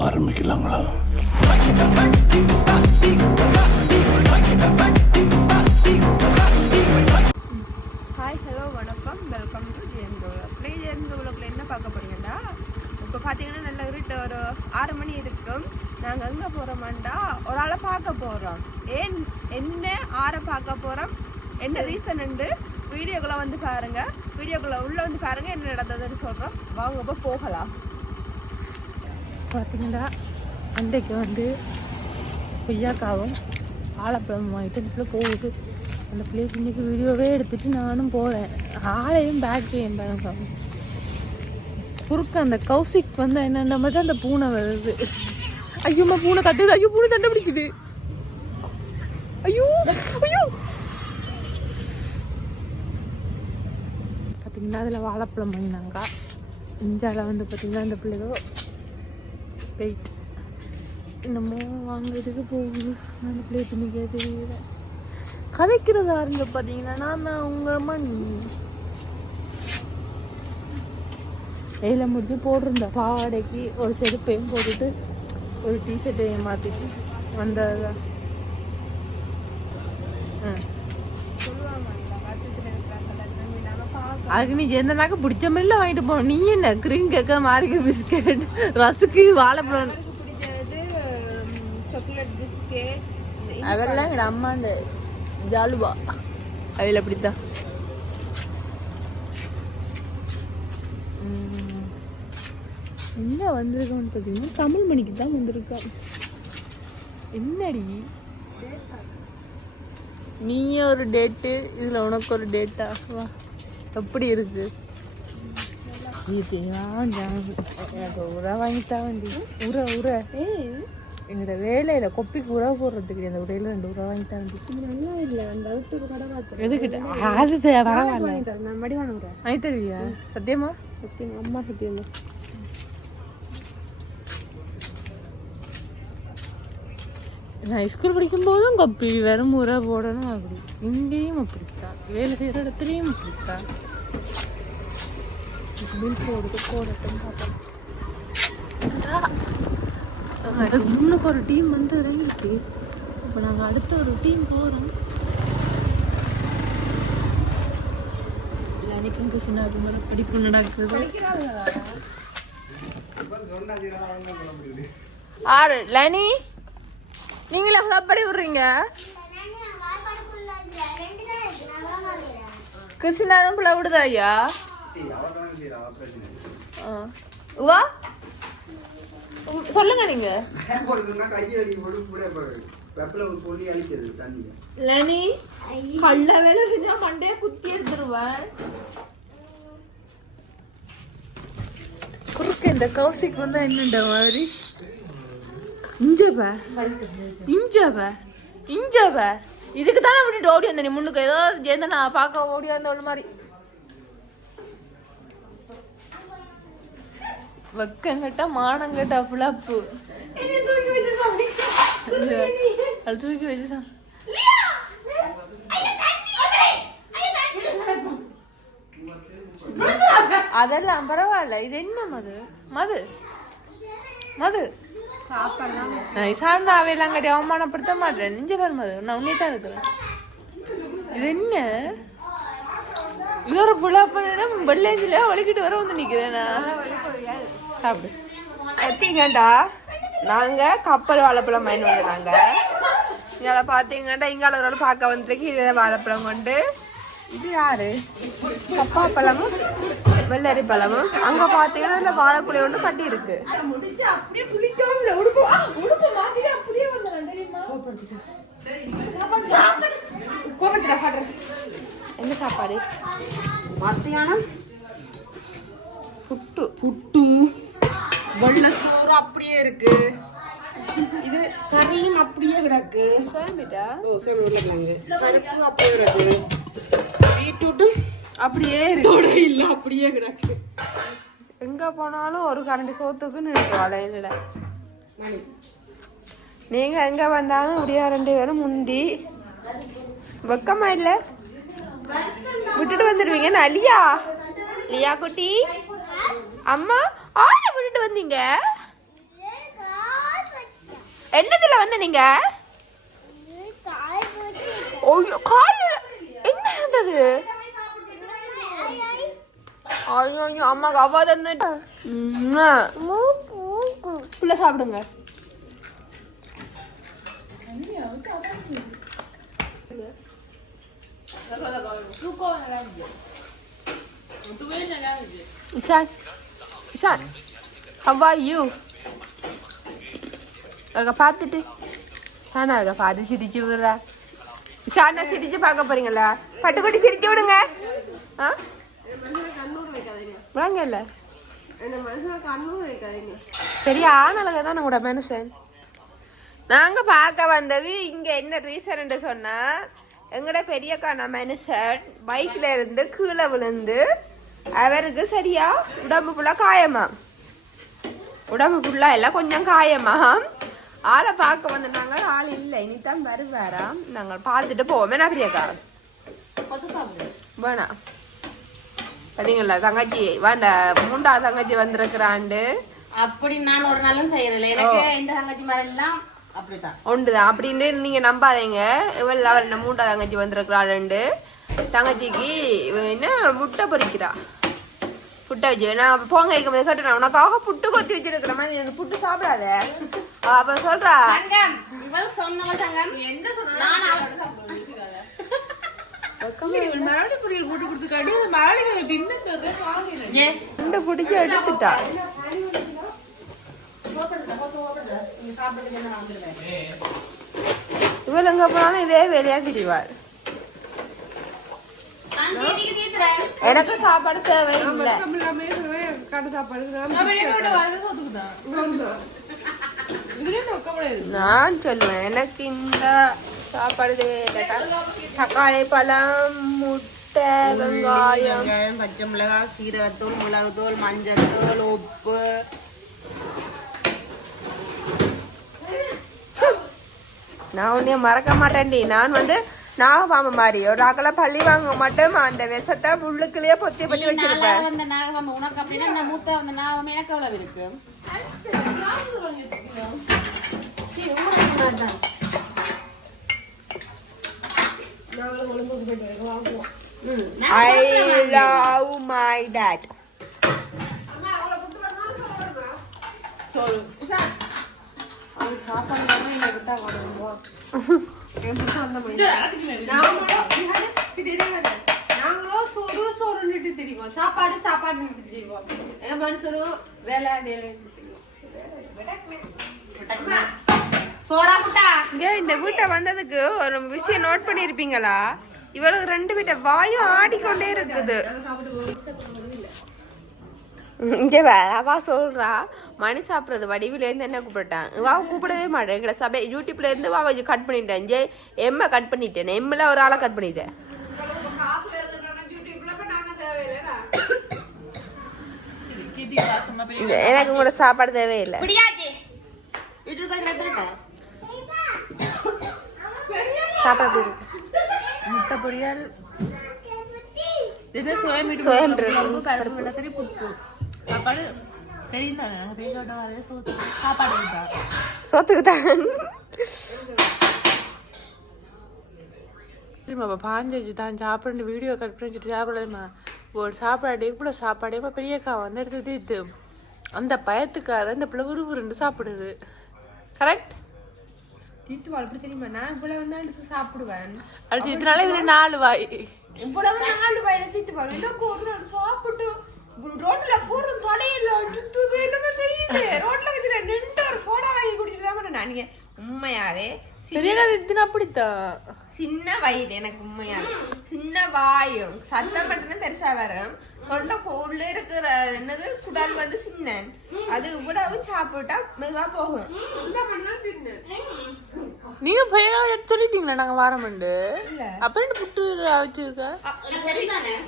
ஆரம்பிக்கலாங்களா? Hi hello வணக்கம், welcome to ஜேஎன்கோவில். என்ன பார்க்க போறீங்கன்னா, இப்போ பார்த்தீங்கன்னா நல்ல இருட்டு, ஒரு 6 மணி இருக்கும். நாங்கள் எங்கே போகிறோமாண்டா ஒரு ஆளை பார்க்க போகிறோம். ஏன் என்ன ஆரை பார்க்க போகிறோம், என்ன ரீசன் உண்டு, வீடியோக்குள்ளே வந்து பாருங்கள். வீடியோக்குள்ளே உள்ளே வந்து பாருங்கள் என்ன நடந்ததுன்னு சொல்கிறோம். வாங்க இப்போ போகலாம். பார்த்தீங்கன்னா அன்றைக்கு வந்து கொய்யாக்காவும் ஆலப்பழம் வாங்கிட்டு போகுது. அந்த பிளேஸ் இன்னைக்கு வீடியோவே எடுத்துட்டு நானும் போகிறேன். ஆளையும் பேக்கையும் பழக்கம் குறுக்க அந்த கௌசிக் வந்து என்னென்ன மட்டும் அந்த பூனை வருது. ஐயோம்மா பூனை கட்டுது, ஐயோ பூனை தண்டை பிடிக்குது, ஐயோ ஐயோ. பார்த்தீங்கன்னா அதில் வாழைப்பழம் வாங்கினாங்க. இஞ்சால வந்து பார்த்தீங்கன்னா அந்த பிள்ளைதோ வெயிட் என்னமோ வாங்குறதுக்கு போகுது. அந்த பிளேட் இன்னைக்கே தெரியல. கதைக்கிறதா இருங்க பார்த்தீங்கன்னா நான் தான் உங்கள் அம்மா. நீ வெயில முடிஞ்சு போட்டிருந்த பாவாடைக்கு ஒரு செருப்பையும் போட்டுட்டு ஒரு டிஷர்ட்டையும் மாற்றிட்டு வந்ததான். அதுக்கு நீ எந்தனாக்க பிடிச்ச மாதிரிலாம் வாங்கிட்டு போகணும். நீ என்ன கிரீம் கேக்க மாறிக்க பிஸ்கெட் ரசுக்கு வாழைப்பழம் சாக்லேட் பிஸ்கெட் அதெல்லாம் எங்கள் அம்மா அந்த ஜாலுவா அதில் அப்படித்தான். என்ன வந்திருக்கான்னு பார்த்தீங்கன்னா தமிழ் மணிக்கு தான் வந்திருக்கா. என்னடி நீ ஒரு டேட்டு, இதில் உனக்கு ஒரு டேட்டா? வா எப்படி இருக்கு எனக்கு உரை வாங்கிட்டா வேண்டி. உரை உரை எங்களோட வேலையில கொப்பிக்கு உரை போடுறதுக்கு அந்த உரையில 2 உரை வாங்கிட்டா வேண்டி. நல்லா இல்லை, அந்த அளவுக்கு ஒரு கடை பார்த்து எதுக்கிட்ட அது பரவாயில்ல. நான் மடிவான உரை வாங்கி தருவியா? சத்தியமா? சத்தியமா, அம்மா சத்தியமா. நான் ஸ்கூல் படிக்கும் போதும் கொப்பி வெறும் உரை போடணும். அப்படி இங்கேயும் அப்படித்தான், வேலை செய்கிற இடத்துலையும் அப்படித்தான். பில் போடுறது போடட்டும் பார்த்தோம். முன்னுக்கு ஒரு டீம் வந்து இறங்கிட்டு இப்போ நாங்கள் அடுத்த ஒரு டீம் போகிறோம். லனிக்கும் கிருஷ்ணாவுக்கு மேலே பிடிப்பு நடக்குது. ஆறு லனி நீங்களே அப்படி விடுறீங்க. கிருஷ்ணா தான் பிள்ளை விடுதா ஐயா? வா சொல்லுங்க நீங்க. லனி கள்ள வேலை செஞ்சா மண்டையா குத்தி எடுத்துருவேன். குறுக்க இந்த கௌசிக்கு வந்தா என்னண்ட மாதிரி இஞ்சப இதுக்கு தானே விட்டுட்டு ஓடி வந்த. நீ முன்னுக்கு ஏதோ சேர்ந்த நான் பார்க்க ஓடி வந்த ஒரு மாதிரி வெக்கங்கட்ட மானங்கட்ட புலப்பு தூக்கி வச்சு அதெல்லாம் பரவாயில்ல. இது என்ன மது மது மது சார்ந்த அவையெல்லாம் கட்டி அவமானப்படுத்த மாட்டேன். நெஞ்ச பேர் மது நான் உன்னே தான் இருக்கிறேன். இது என்ன இது ஒரு புலாப்பண்ணிடம் வெள்ளைஞ்சில வலிக்கிட்டு வர வந்து நிற்கிறேண்ணா. அப்படி பார்த்தீங்கண்டா நாங்கள் கப்பல் வாழைப்பழம் வாங்கி வந்து நாங்கள் இங்கே பார்த்தீங்கண்டா இங்கால ஒரு பார்க்க வந்துருக்கு. இதே வாழைப்பழம் கொண்டு இது யாரு கப்பா பழமும் வெள்ளரி பழமும். அங்கே பார்த்தீங்கன்னா இந்த வாழைக்குலை ஒன்று கட்டி இருக்கு. என்ன சாப்பாடு மத்தியானம்? புட்டு புட்டு வெள்ளை சோறு அப்படியே இருக்கு. இது கறியும் அப்படியே கிடக்கு. பருப்பு அப்படியே கிடக்கு. பீட்ரூட்டும் அப்படியே இருக்கு. இல்லை அப்படியே கிடக்கு. எங்க போனாலும் ஒரு கரண்டி சோத்துக்குன்னு இருக்கு வளையல. நீங்க எங்க வந்தாலும் அப்படியே 2 பேரும் முந்தி வெக்கமா இல்ல விட்டுட்டு வந்துடுவீங்க. லியா லியா குட்டி அம்மா ஆட விட்டுட்டு வந்தீங்க. என்னதுல வந்து நீங்க ஐயோ கால் என்ன நடந்தது ஐயோ ஐயோ அம்மாக்கு அவா தந்துட்டு புள்ள சாப்பிடுங்க Ishan Ishan how are you இருக்க பார்த்துட்டு ஷானா இருக்க பார்த்து சிரிச்சு விடுறா ஷானா சிரிச்சு பார்க்க போறீங்களா பட்டுக்குட்டி சிரிச்சு விடுங்க ஆ வாங்க இல்ல பெரிய ஆனழக தான் நம்மளோட மனுஷன் நாங்க பார்க்க வந்தது இங்க என்ன ரீசன் சொன்னா எங்கட பெரியக்கான மனுஷன் பைக்ல இருந்து கீழே விழுந்து அவருக்கு சரியா உடம்பு ஃபுல்லா காயமா உடம்பு ஃபுல்லா எல்லாம் கொஞ்சம் காயமா ஆளை பார்க்க வந்து நாங்கள் ஆள் இல்லை இனிதான் வருவாராம் நாங்கள் பார்த்துட்டு போவோமே நான் பெரியக்கா வேணாம் சரிங்களா தங்கச்சி வேண்ட மூண்டாவது தங்கச்சி வந்திருக்கிறாண்டு அப்படி நான் ஒரு நாளும் செய்யறேன் எனக்கு இந்த தங்கச்சி மாதிரி எல்லாம் அப்படிதான் ஒன்றுதான் அப்படின்னு நீங்க நம்பாதீங்க இவள் அவள் மூண்டாவது தங்கச்சி வந்திருக்கிறாள் தங்கச்சிக்கு என்ன முட்டை பொறிக்கிறா புட்டை வச்சு நான் போங்க இருக்கும்போது கேட்டேன் உனக்காக புட்டு கொத்தி வச்சிருக்கிற மாதிரி எனக்கு புட்டு சாப்பிடாத அப்ப சொல்றா பிடிச்சி எடுத்துட்டா இவள் எங்க போனாலும் இதே வேலையா திரிவார் எனக்கு சாப்பாடு தேவையில்லை நான் சொல்லுவேன் எனக்கு இந்த சாப்பாடு தேவையில்லை தக்காளி பழம் முட்டை வெங்காயம் பச்சை மிளகாய் சீரகத்தூள் மிளகுத்தூள் மஞ்சத்தூள் உப்பு நான் உன்னைய மறக்க மாட்டேன்டி நான் வந்து நாகபாம்பு மாதிரி ஒரு அகல பள்ளி வாங்க மாட்டேன் அந்த விஷத்தை புல்லுக்குள்ளேயே பொத்தி பண்ணி வச்சிருப்பேன் உனக்கு அப்படின்னா மூத்த அந்த நாகம் எனக்கு எவ்வளவு இருக்கு I love my dad. சாப்பாடு சாப்பாடு மனுஷனும் வேலை இந்த வீட்டை வந்ததுக்கு ஒரு விஷயம் நோட் பண்ணிருப்பீங்களா இவளுக்கு 2 வீட்டை வாயும் ஆடிக்கொண்டே இருக்குது இங்க அவா சொல்றா மணி சாப்பிட்றது வடிவில இருந்து என்ன கூப்பிட்டேன் வா கூப்பிடவே மாட்டேன் எங்களை சபை யூடியூப்ல இருந்து வா கட் பண்ணிட்டேன் ஜே எம்ம கட் பண்ணிட்டேன் எம்ல ஒரு ஆளை கட் பண்ணிட்டேன் எனக்கு கூட சாப்பாடு தேவையில்லை சாப்பாடு முட்டை பொரியல் சாப்பாடு சோத்துக்கு தான் பாஞ்சிச்சு தான் சாப்பிட வீடியோ கட் பண்ணிட்டு சாப்பிடலாமா ஒரு சாப்பாடு கூட சாப்பாடேமா பெரியக்கா வந்து எடுத்து இது அந்த பயத்துக்காக இந்த பிள்ளை உருண்டு சாப்பிடுது கரெக்ட் தீத்து அப்படி தெரியுமா நான் இவ்வளவு வந்து எடுத்து சாப்பிடுவேன் அடுத்து இதனால இதுல 4 வாய் இவ்வளவு 4 வாயில தீத்து சாப்பிட்டு ரோட்ல போறது தொலையில சுத்துது என்னமா செய்யுது ரோட்ல வச்சுல நின்று ஒரு சோடா வாங்கி குடிச்சுதான் நான் உண்மையாவே அப்படித்தான் சின்ன வயிறு எனக்கு உண்மையாவே சின்ன வாயும் சத்தம் மட்டும்தான் பெருசா வரும் தொண்டை உள்ள இருக்கிற என்னது குடல் வந்து சின்ன அது இவ்வளவு சாப்பிட்டா மெதுவா போகும் நீங்க சொல்லிட்டீங்களா நாங்க வாரமண்டு அப்ப என்ன புட்டு வச்சிருக்க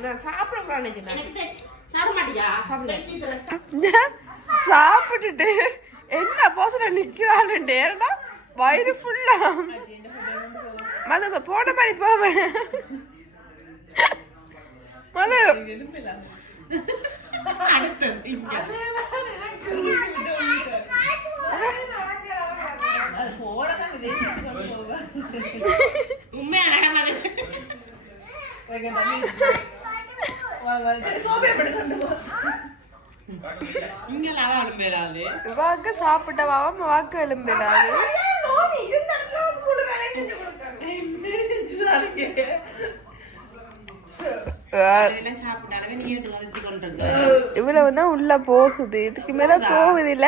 நான் சாப்பிடக்கூடாது சாப்பிட்டுட்டு என்ன போச நிக்கிறாள்டே வயிறு ஃபுல்லா மத போன மாதிரி போவேன் மத வாக்கு சாப்பிட்டவாவும் வாக்கு எலும்பிடாது. இவ்வளவுதான் உள்ள போகுது, இதுக்கு மேல போகுது இல்ல.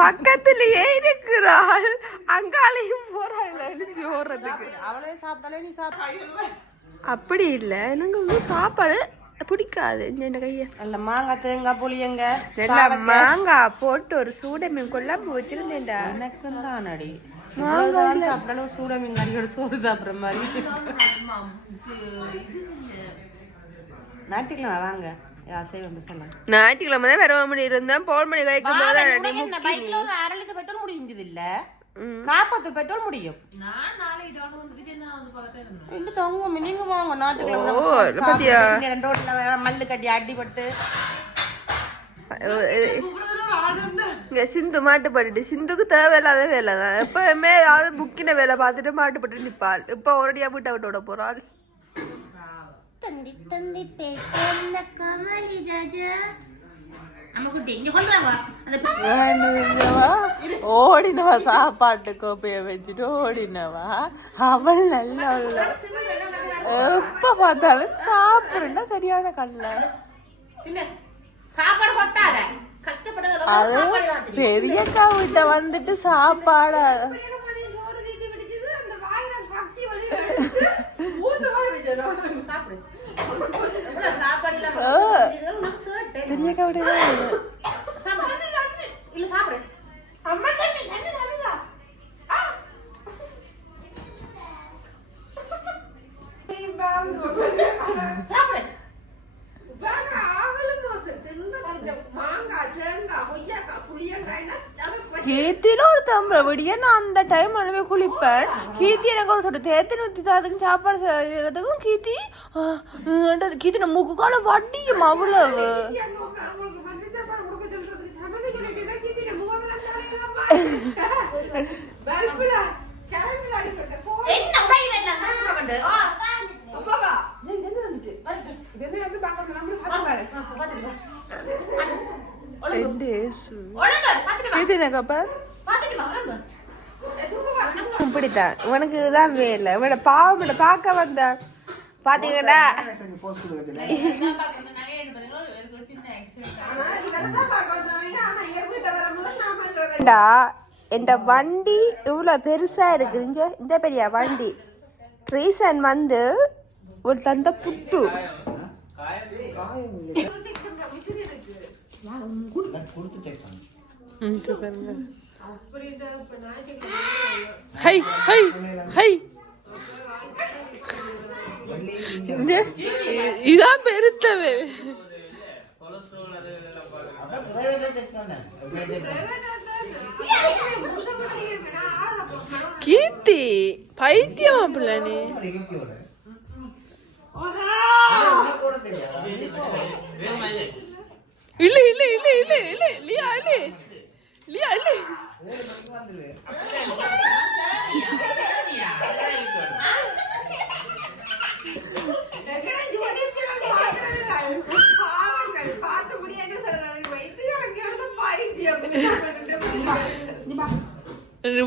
பக்கத்திலேயே இருக்கிறாள், அங்காலையும் போறாள் எழுப்பி ஓடுறதுக்கு. அவளே சாப்பிட்டாலே நீ சாப்பிட அப்படி இல்ல, எனக்கு வந்து சாப்பாடு பிடிக்காது. இந்த கைய நல்ல மாங்காய் தேங்காய் புளியங்க நல்லா மாங்காய் போட்டு ஒரு சூட மீன் கொள்ளாம வச்சிருந்தேன்டா. எனக்கும் தான் அடி மாங்காய் சாப்பிட்டாலும் சூட மீன் கறியோட சோறு சாப்பிட்ற மாதிரி. ஞாயிற்றுக்கிழமை வாங்க, ஞாயிற்றுக்கிழமை தான் வர முடியும் இருந்தேன். 4 மணி வரைக்கும் பைக்ல ஒரு 1/2 லிட்டர் பெட்ரோல் முடிஞ்சது இல்ல, காப்பாத்து பெட்ரோல் முடியும். நீங்க வாங்க ஞாயிற்றுக்கிழமை மல்லு கட்டி அடிபட்டு சிந்து மாட்டுப்பட்டு. சிந்துக்கு தேவையில்லாத வேலை தான், எப்பவுமே ஏதாவது புக்கின வேலை பார்த்துட்டு மாட்டுப்பட்டு நிப்பாள். இப்ப ஒரடியா வீட்டை விட்டு விட போறாள். தந்தி தந்தி பேச கமலி ராஜா அம்மாக்குட்டி இங்க கொண்டாவா ஓடினவா சாப்பாட்டு கோப்பைய வச்சுட்டு ஓடினவா. அவள் நல்ல எப்ப பார்த்தாலும் சாப்பிடுன்னா சரியான கல்ல சாப்பாடு கொட்டாத. பெரியக்கா வீட்டை வந்துட்டு சாப்பாட பெரியக்கா வீட்டை கீர்த்தியில ஒரு தம்பரை விடிய நான் அந்த டைம் அனுப்பி குளிப்பேன். கீர்த்தி எனக்கு ஒரு சொட்டு தேத்தின ஊற்றி தரதுக்கும் சாப்பாடு செய்யறதுக்கும் கீர்த்தி கீர்த்தி நம்ம மூக்கு கால வட்டியும் அவ்வளவு. இப்படித்தான் உனக்கு தான் வேலை. இவட பாவம் பார்க்க வந்த பாத்தீங்கன்னா என் வண்டி இவ்வளவு பெருசா இருக்கு. இந்த பெரிய வண்டி ரீசன் வந்து ஒரு தந்த புட்டு இதான் பெருத்தவே. கீர்த்தி பைத்தியமா பிள்ளை இல்ல இல்ல இல்ல இல்ல இல்ல லியா இல்ல லியா இல்ல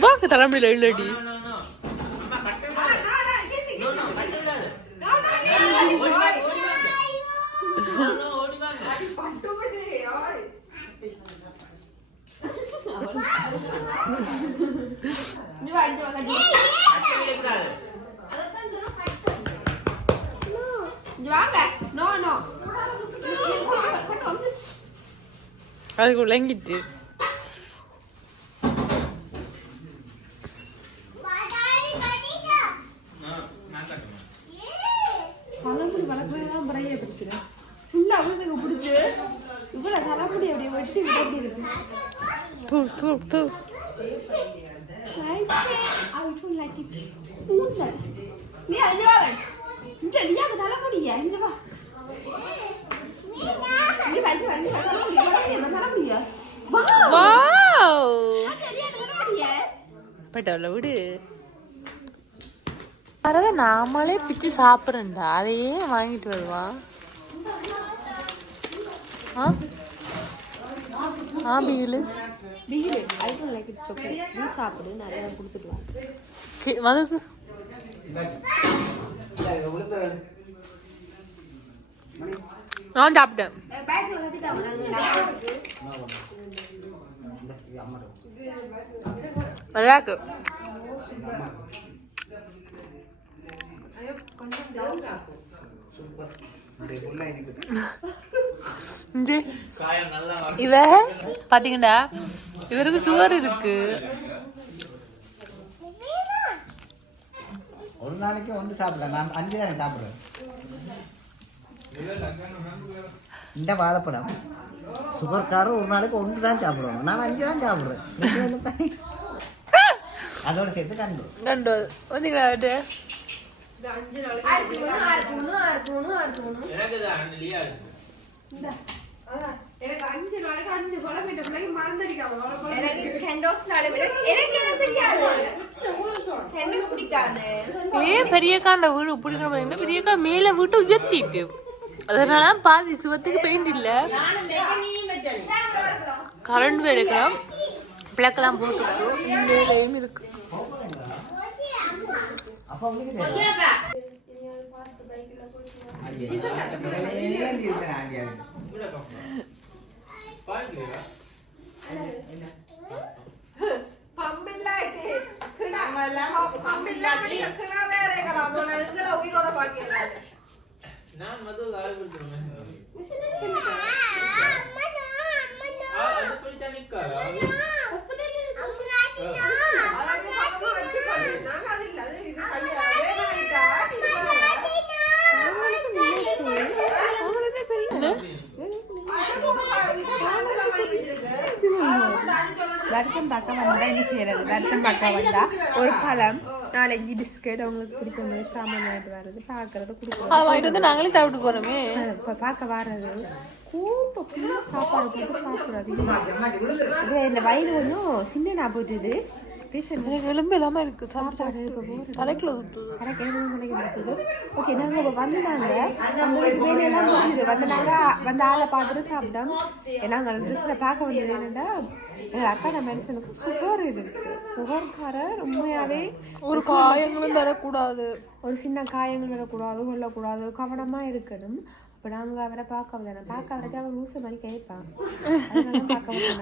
வாக்கு தலைமையில இல்லடி அதுக்கு விளங்கிட்டு பிடிச்சு இவ்வளவு தலைமுடி அப்படி வெட்டி வெட்டி இருக்கு. பட்டவள விடு பரவாயில்ல, நாமளே பிச்சு சாப்பிட்றேன்டா, அதையே வாங்கிட்டு வருவா. பிகிலு சாப்பிடு, நிறைய கொடுத்துக்கலாம். மதுக்கு நான் சாப்பிட்டேன். நல்லா இருக்கு. இவ பாத்தீங்கடா, இவருக்கு சுகர் இருக்கு. ஒரு நாளைக்கு ஒன்று சாப்பிடலாம். நான் 5 தானே சாப்பிடுறேன். இந்த வாழைப்பழம் சுகர்காரர் ஒரு நாளைக்கு 1 தான் சாப்பிடுவோம். நான் 5 தான் சாப்பிடுறேன். அதோட சேர்த்து கண்டு வந்தீங்களா? எனக்கு 5 நாளைக்கு 5 பழம் இந்த பிள்ளைக்கு மறந்துடிக்காம. பெரியக்கா வீடு பிடிக்கணும். பெரியக்கா மேல வீட்டு உயர்த்திட்டு, அதனால பாதி சுவத்துக்கு பெயிண்ட் இல்ல. கரண்ட் வேலைக்கெல்லாம் பிளக்கெல்லாம் போட்டு இருக்கு. வருஷம் பார்க்க வந்தா என்ன செய்யறது? வருஷம் பார்க்க வந்தா ஒரு பழம் 4-5 பிஸ்கட் அவங்களுக்கு பிடிச்ச மாதிரி சாமான் வாங்கிட்டு வர்றது, பாக்குறது, கொடுக்குறது. நாங்களே சாப்பிட்டு போறோமே. இப்ப பார்க்க வர்றது கூட்டு சாப்பாடு போட்டு சாப்பிடாது. இந்த வயிறு ஒன்றும் சின்ன போட்டுது. எலும்பு இல்லாம இருக்கு. சாப்பாடு ஓகே, நாங்க வந்தாங்க, வேலையெல்லாம் முடியுது. வந்த ஆளை பார்த்துட்டு சாப்பிட்டோம். நாங்கள் ட்ரெஸ்ல பார்க்க வந்தது என்னன்னா, எங்க அக்கா மெடிசனுக்கு சுகர் இருக்கு. சுகர்காரர் உண்மையாவே ஒரு காயங்களும் தரக்கூடாது, ஒரு சின்ன காயங்கள் வரக்கூடாது, கொள்ளக்கூடாது, கவனமா இருக்கணும். இப்போ நாங்கள் அவரை பார்க்க வரட்டு அவன் லூச மாதிரி கேட்பான்.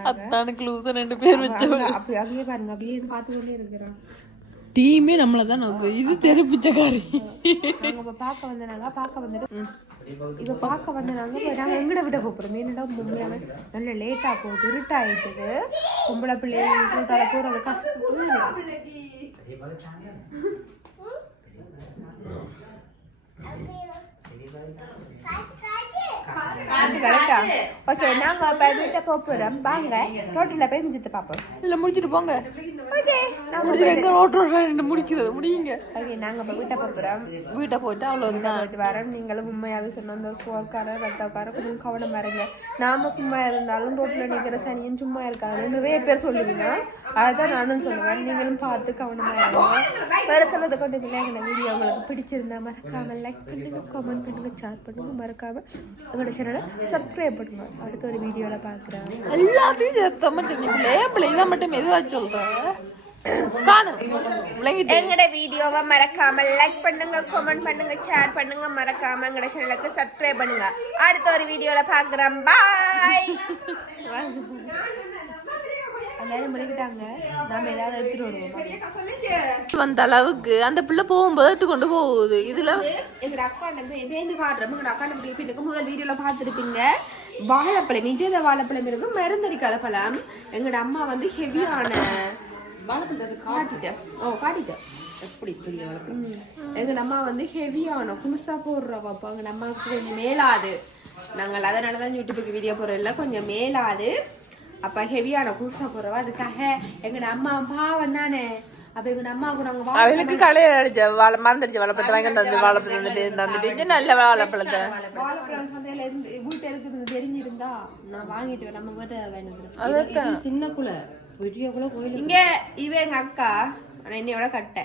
அத்தானுக்கு லூச 2 பேர் வச்சு அப்படி அப்படியே பாருங்க, அப்படியே பார்த்து கொண்டே இருக்கிறான். டீமே நம்மள தான் நோக்கு. இது தெரிப்பிச்சக்காரி. நாங்கள் இப்போ பார்க்க வந்துட்டு இப்போ பார்க்க வந்தாங்க. நாங்கள் எங்கட விட போகிறோம். என்னடா உண்மையாவே நல்ல லேட்டாக போகுது, இருட்டாயிட்டுது. பொம்பளை பிள்ளைகள் கூட்டால போகிறது கஷ்டம். ஓகே, நாங்க இப்ப வீட்டை போறோம். வாங்க ரோட்ல போய் முடிச்சுட்டு பாப்போம். இல்ல முடிச்சிட்டு போங்க. ஓகே, எங்க ரோட்ல முடிக்கிறது முடியுங்க. ஓகே, நாங்க இப்ப வீட்டை போறோம். வீட்டை போயிட்டு அவ்வளவுதான் போயிட்டு வரோம். நீங்களும் உண்மையாவே சொன்ன அந்த சோர்க்கார ரத்தக்கார கொஞ்சம் கவனம் வரீங்க. நாம சும்மா இருந்தாலும் ரோட்ல நிக்கிற சனியன் சும்மா இருக்காது நிறைய பேர் சொல்லுவீங்க. அதான் நானும் சொல்லுவேன். நீங்களும் பார்த்து கவனமா இருங்க. வேற சொல்லதை கொண்டு இந்த வீடியோ உங்களுக்கு பிடிச்சிருந்தா மறக்காம லைக் பண்ணுங்க, கமெண்ட் பண்ணுங்க, ஷேர் பண்ணுங்க. மறக்காம உங்களோட சேனலை சப்ஸ்கிரைப் பண்ணுங்க. அடுத்த ஒரு வீடியோல பாக்குறேன். எல்லாத்தையும் இதை மட்டும் மெதுவா சொல்றேன். எங்கட வீடியோவை மறக்காம லைக் பண்ணுங்க, கமெண்ட் பண்ணுங்க, ஷேர் பண்ணுங்க. மறக்காம எங்கட சேனலுக்கு சப்ஸ்கிரைப் பண்ணுங்க. அடுத்த ஒரு வீடியோல பாக்குறேன். பாய். வந்த அளவுக்கு அந்த பிள்ளை போகும்போது எடுத்து கொண்டு போகுது. இதுல எங்க அக்கா காட்டுறோம். எங்க அக்கா முதல் வீடியோல பாத்துருப்பீங்க. வாழைப்பழம், இதே வாழைப்பழம் இருக்கு, மருந்தடிக்காத பழம். எங்கட அம்மா வந்து ஹெவியான வாழைப்பழத்தை காட்டிட்டேன். எப்படி பெரிய வாழைப்பழம் எங்க அம்மா வந்து ஹெவியான குமிசா போடுறவா. எங்க அம்மாவுக்கு கொஞ்சம் மேலாது. நாங்கள் அதனாலதான் யூடியூபுக்கு வீடியோ போடுறோம் இல்ல, கொஞ்சம் மேலாது. அப்ப ஹெவியான குடிசா போறவா. அதுக்காக எங்க அம்மா பாவம் தானே. அப்ப எங்க அம்மாவுக்கு நாங்க அவளுக்கு கலையில அடிச்ச மறந்துடுச்சு. வாழைப்பழத்தை வாங்கி தந்து வாழைப்பழம் தந்துட்டு நல்ல வாழைப்பழத்தை வாழைப்பழம் சந்தையில இருந்து வீட்டு இருக்குது தெரிஞ்சிருந்தா நான் வாங்கிட்டு நம்ம வீட்டு வாங்கிட்டு. சின்ன குலை பெரிய குலை கோயில். இங்க இவ எங்க அக்கா ஆனா என்னையோட கட்டை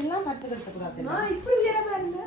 எல்லாம் கற்றுக்கிட்டு கூடாது இப்படி வேற பாருங்க